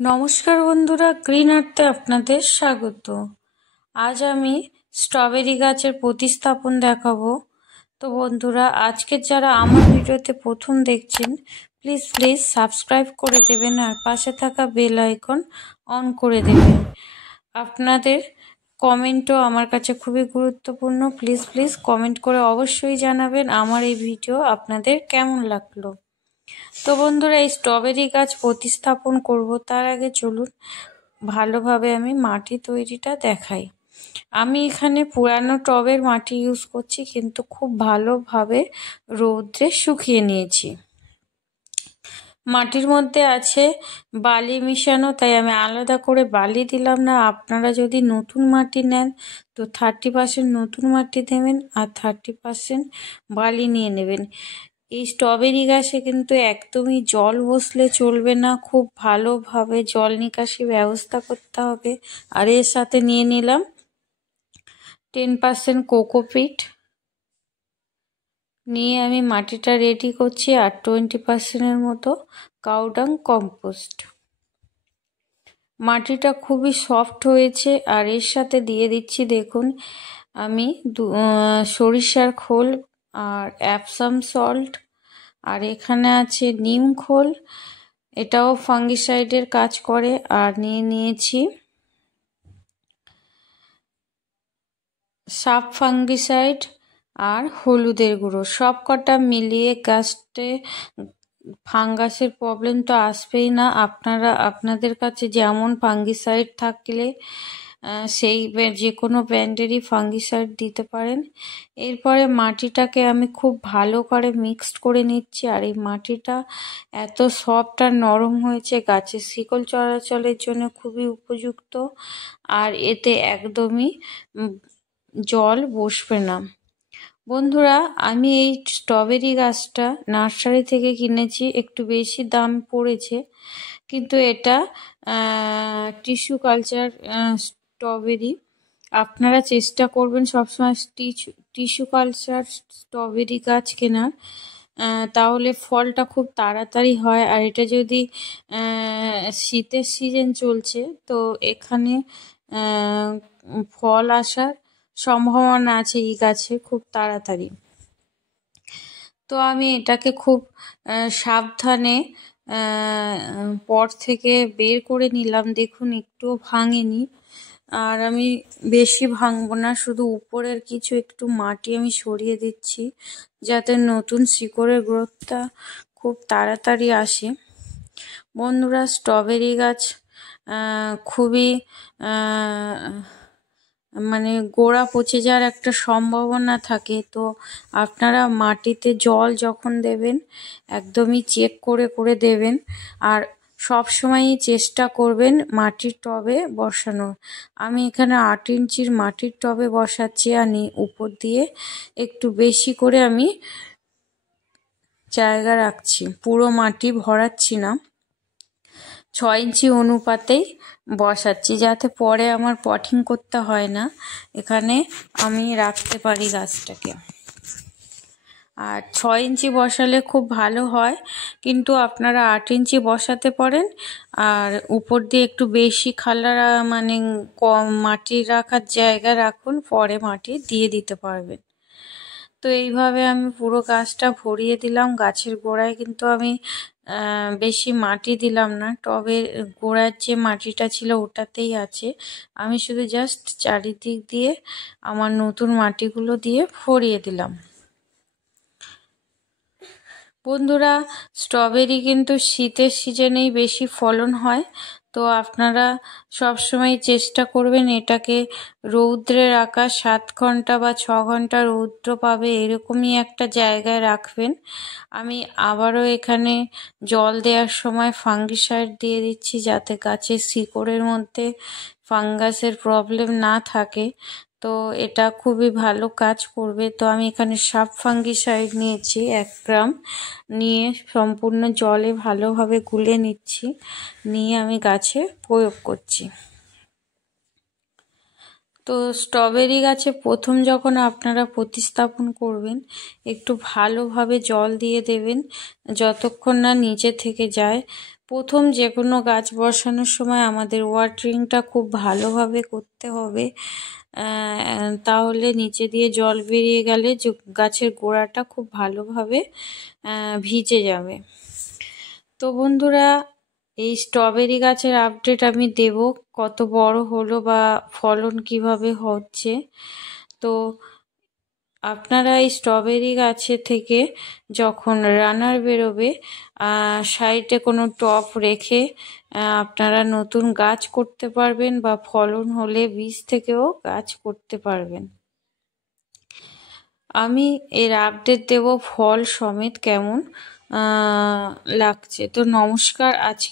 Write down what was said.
নমস্কার বন্ধুরা, গ্রিন আর্থে আপনাদের স্বাগত। আজ আমি স্ট্রবেরি গাছের প্রতিস্থাপন দেখাবো। তো বন্ধুরা, আজকের যারা আমার ভিডিওতে প্রথম দেখছেন, প্লিজ সাবস্ক্রাইব করে দেবেন আর পাশে থাকা বেল আইকন অন করে দেবেন। আপনাদের কমেন্টও আমার কাছে খুবই গুরুত্বপূর্ণ। প্লিজ কমেন্ট করে অবশ্যই জানাবেন আমার এই ভিডিও আপনাদের কেমন লাগলো। তো বন্ধুরা, এই স্ট্রবেরি গাছ প্রতিস্থাপন করব তার আগে চলুন ভালোভাবে আমি মাটি তৈরিটা দেখাই। আমি এখানে পুরানো টবের মাটি ইউজ করছি, কিন্তু খুব ভালোভাবে রৌদ্রে শুকিয়ে নিয়েছি। মাটির মধ্যে আছে বালি মিশানো, তাই আমি আলাদা করে বালি দিলাম না। আপনারা যদি নতুন মাটি নেন তো 30% নতুন মাটি দেবেন আর 30% বালি নিয়ে নেবেন। এই স্ট্রবেরি গাছে কিন্তু একদমই জল বসলে চলবে না, খুব ভালোভাবে জল নিকাশি ব্যবস্থা করতে হবে। আর এর সাথে নিয়ে নিলাম 10% কোকোপিট, নিয়ে আমি মাটিটা রেডি করছি। আর 20%-এর মতো কাউডাং কম্পোস্ট। মাটিটা খুবই সফট হয়েছে। আর এর সাথে দিয়ে দিচ্ছি, দেখুন আমি সরিষার খোল আর অ্যাপসাম সল্ট, আর এখানে আছে নিম খোল, এটাও ফাঙ্গিসাইডের কাজ করে। আর নিয়েছি সাব ফাঙ্গিসাইড আর হলুদের গুঁড়ো। সব কটা মিলিয়ে গাছতে ফাঙ্গাসের প্রবলেম তো আসবেই না। আপনাদের কাছে যেমন ফাঙ্গিসাইড থাকলে সেই যে কোনো ব্র্যান্ডেরই ফাঙ্গিসাইড দিতে পারেন। এরপরে মাটিটাকে আমি খুব ভালো করে মিক্সড করে নিচ্ছি। আর এই মাটিটা এত সফট আর নরম হয়েছে, গাছের শিকড় চলাচলের জন্য খুবই উপযুক্ত। আর এতে একদমই জল বসবে না। বন্ধুরা, আমি এই স্ট্রবেরি গাছটা নার্সারি থেকে কিনেছি, একটু বেশি দাম পড়েছে, কিন্তু এটা টিস্যু কালচার স্ট্রবেরি। আপনারা চেষ্টা করবেন সবসময় টিস্যু কালচার স্ট্রবেরি গাছ কেনার, তাহলে ফলটা খুব তাড়াতাড়ি হয়। আর এটা যদি শীতের সিজন চলছে, তো এখানে ফল আসার সম্ভাবনা আছে এই গাছে খুব তাড়াতাড়ি। তো আমি এটাকে খুব সাবধানে পট থেকে বের করে নিলাম। দেখুন একটুও ভাঙেনি। আর আমি বেশি ভাঙবো না, শুধু উপরের কিছু একটু মাটি আমি সরিয়ে দিচ্ছি, যাতে নতুন শিকড়ের গ্রোথটা খুব তাড়াতাড়ি আসে। বন্ধুরা, স্ট্রবেরি গাছ খুবই মানে গোড়া পচে যাওয়ার একটা সম্ভাবনা থাকে। তো আপনারা মাটিতে জল যখন দেবেন একদমই চেক করে দেবেন। আর সব সময়ই চেষ্টা করবেন মাটির টবে বসানোর। আমি এখানে 8 ইঞ্চির মাটির টবে বসাচ্ছি, আনি উপর দিয়ে একটু বেশি করে আমি জায়গা রাখছি, পুরো মাটি ভরাচ্ছি না। 6 ইঞ্চি অনুপাতেই বসাচ্ছি, যাতে পরে আমার পটিং করতে হয় না, এখানে আমি রাখতে পারি গাছটাকে। আর 6 ইঞ্চি বসালে খুব ভালো হয়, কিন্তু আপনারা 8 ইঞ্চি বসাতে পারেন। আর উপর দিয়ে একটু বেশি মানে কম মাটি রাখার জায়গা রাখুন, পরে মাটি দিয়ে দিতে পারবেন। তো এইভাবে আমি পুরো গাছটা ভরিয়ে দিলাম। গাছের গোড়ায় কিন্তু আমি বেশি মাটি দিলাম না, টবের গোড়ার যে মাটিটা ছিল ওটাতেই আছে। আমি শুধু জাস্ট চারিদিক দিয়ে আমার নতুন মাটিগুলো দিয়ে ভরিয়ে দিলাম। বন্ধুরা, স্ট্রবেরি কিন্তু শীতের সিজনেই বেশি ফলন হয়। তো আপনারা সবসময় চেষ্টা করবেন এটাকে রৌদ্রে রাখা, 7 ঘন্টা বা 6 ঘন্টা রৌদ্র পাবে এরকমই একটা জায়গায় রাখবেন। আমি আবারও এখানে জল দেওয়ার সময় ফাঙ্গিসাইড দিয়ে দিচ্ছি, যাতে গাছের শিকড়ের মধ্যে ফাঙ্গাসের প্রবলেম না থাকে। তো এটা খুবই ভালো কাজ করবে। তো আমি এখানে সাব ফাঙ্গিসাইড নিয়েছি 1 গ্রাম, নিয়ে সম্পূর্ণ জলে ভালোভাবে গুলে নিচ্ছি, নিয়ে আমি গাছে প্রয়োগ করছি। তো স্ট্রবেরি গাছে প্রথম যখন আপনারা প্রতিস্থাপন করবেন, একটু ভালোভাবে জল দিয়ে দেবেন যতক্ষণ না নিচে থেকে যায়। প্রথম যে কোনো গাছ বসানোর সময় আমাদের ওয়াটারিংটা খুব ভালোভাবে করতে হবে, তাহলে নিচে দিয়ে জল বেরিয়ে গেলে যে গাছের গোড়াটা খুব ভালোভাবে ভিজে যাবে। তো বন্ধুরা, এই স্ট্রবেরি গাছের আপডেট আমি দেব, কত বড় হলো বা ফলন কিভাবে হচ্ছে। তো আপনারা এই স্ট্রবেরি গাছে থেকে যখন রানার বেরোবে, সাইডে কোনো টব রেখে আপনারা নতুন গাছ করতে পারবেন, বা ফলন হলে বীজ থেকেও গাছ করতে পারবেন। আমি এর আপডেট দেব ফল সমেত কেমন লাগছে। তো নমস্কার, আজকে